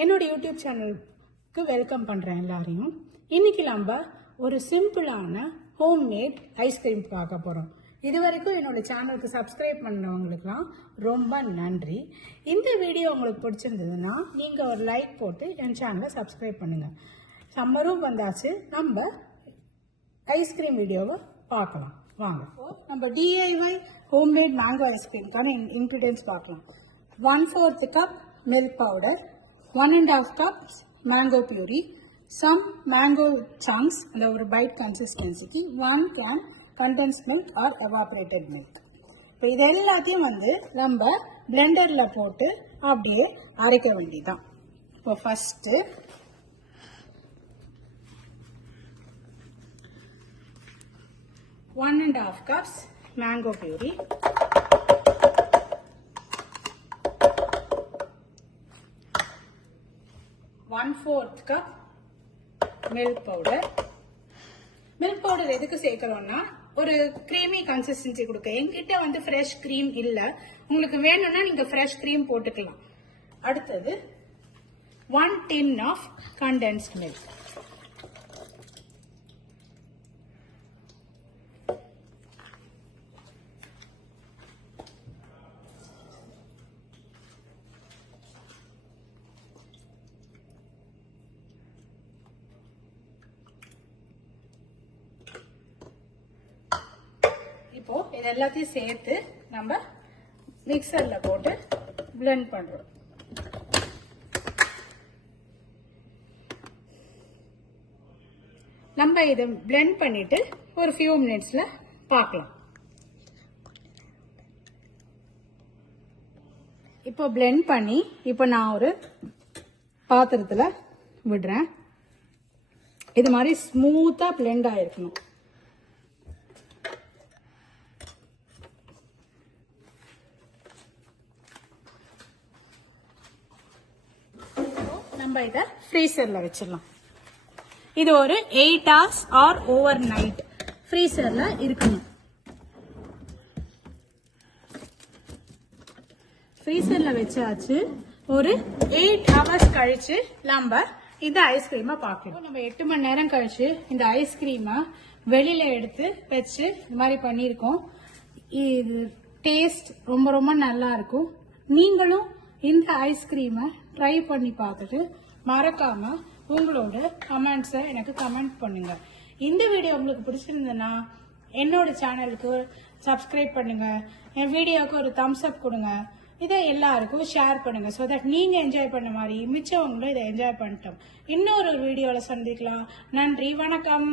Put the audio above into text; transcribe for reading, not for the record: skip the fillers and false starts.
என்னோட யூடியூப் சேனலுக்கு வெல்கம் பண்ணுறேன் எல்லாரையும். இன்னைக்கு நம்ம ஒரு சிம்பிளான ஹோம்மேட் ஐஸ்கிரீம் பார்க்க போகிறோம். இது வரைக்கும் என்னோட சேனலுக்கு சப்ஸ்கிரைப் பண்ணவங்களுக்குலாம் ரொம்ப நன்றி. இந்த வீடியோ உங்களுக்கு பிடிச்சிருந்ததுன்னா நீங்கள் ஒரு லைக் போட்டு என் சேனலை சப்ஸ்கிரைப் பண்ணுங்கள். சம்மரும் வந்தாச்சு, நம்ம ஐஸ்கிரீம் வீடியோவை பார்க்கலாம் வாங்க. நம்ம DIY ஹோம்மேட் மேங்கோ ஐஸ்கிரீம்க்கான இன்க்ரீடியன்ஸ் பார்க்கலாம். 1/4 cup milk powder, 1.5 cups mango puree, some mango chunks and ஒரு bite consistency, 1 can condensed milk or evaporated milk. இப்போ இது எல்லாத்தையும் நம்ம பிளெண்டர்ல போட்டு அப்படியே அரைக்க வேண்டியதுதான். இப்போ first one and a half cups mango puree, 1/4 cup milk powder. Milk powder எதுக்கு சேர்க்கிறோம்னா ஒரு கிரீமி கன்சிஸ்டன்சி கொடுக்க. என்கிட்ட ஃப்ரெஷ் கிரீம் இல்ல, உங்களுக்கு வேணும்னா நீங்க ஃப்ரெஷ் கிரீம் போட்டுக்கலாம். அடுத்தது 1 tin of condensed milk. இப்போ இது எல்லாத்தையும் சேர்த்து நம்ம மிக்சர்ல போட்டு blend பண்றோம். நம்ம இதை blend பண்ணிட்டு ஒரு few minutesல பார்க்கலாம். இப்போ blend பண்ணி இப்போ நான் ஒரு பாத்திரத்துல விடுறேன். இது மாதிரி ஸ்மூத்தா blend ஆயிருக்கணும். நம்ம இதை ஃப்ரீசர்ல வச்சிடலாம். இது ஒரு 8 hours ஆர் ஓவர் நைட் ஃப்ரீசர்ல இருக்கணும். ஃப்ரீசர்ல வச்சாச்சு. ஒரு 8 hours கழிச்சு நம்ம இந்த ஐஸ்கிரீமை பார்க்கலாம். நம்ம 8 மணி நேரம் கழிச்சு இந்த ஐஸ்கிரீமை வெளியில எடுத்து வச்சு இந்த மாதிரி பண்ணியிருக்கோம். இது டேஸ்ட் ரொம்ப ரொம்ப நல்லா இருக்கும். நீங்களும் இந்த ஐஸ்கிரீமை ட்ரை பண்ணி பார்த்துட்டு மறக்காம உங்களோட கமெண்ட்ஸை எனக்கு கமெண்ட் பண்ணுங்க. இந்த வீடியோ உங்களுக்கு பிடிச்சிருந்ததுன்னா என்னோட சேனலுக்கு சப்ஸ்கிரைப் பண்ணுங்க, என் வீடியோவுக்கு ஒரு தம்ஸ் அப் கொடுங்க, இதை எல்லாருக்கும் ஷேர் பண்ணுங்க. ஸோ தட் நீங்க என்ஜாய் பண்ண மாதிரி மிச்சவங்களும் இதை என்ஜாய் பண்ணிட்டோம். இன்னொரு வீடியோல சந்திக்கலாம். நன்றி, வணக்கம்.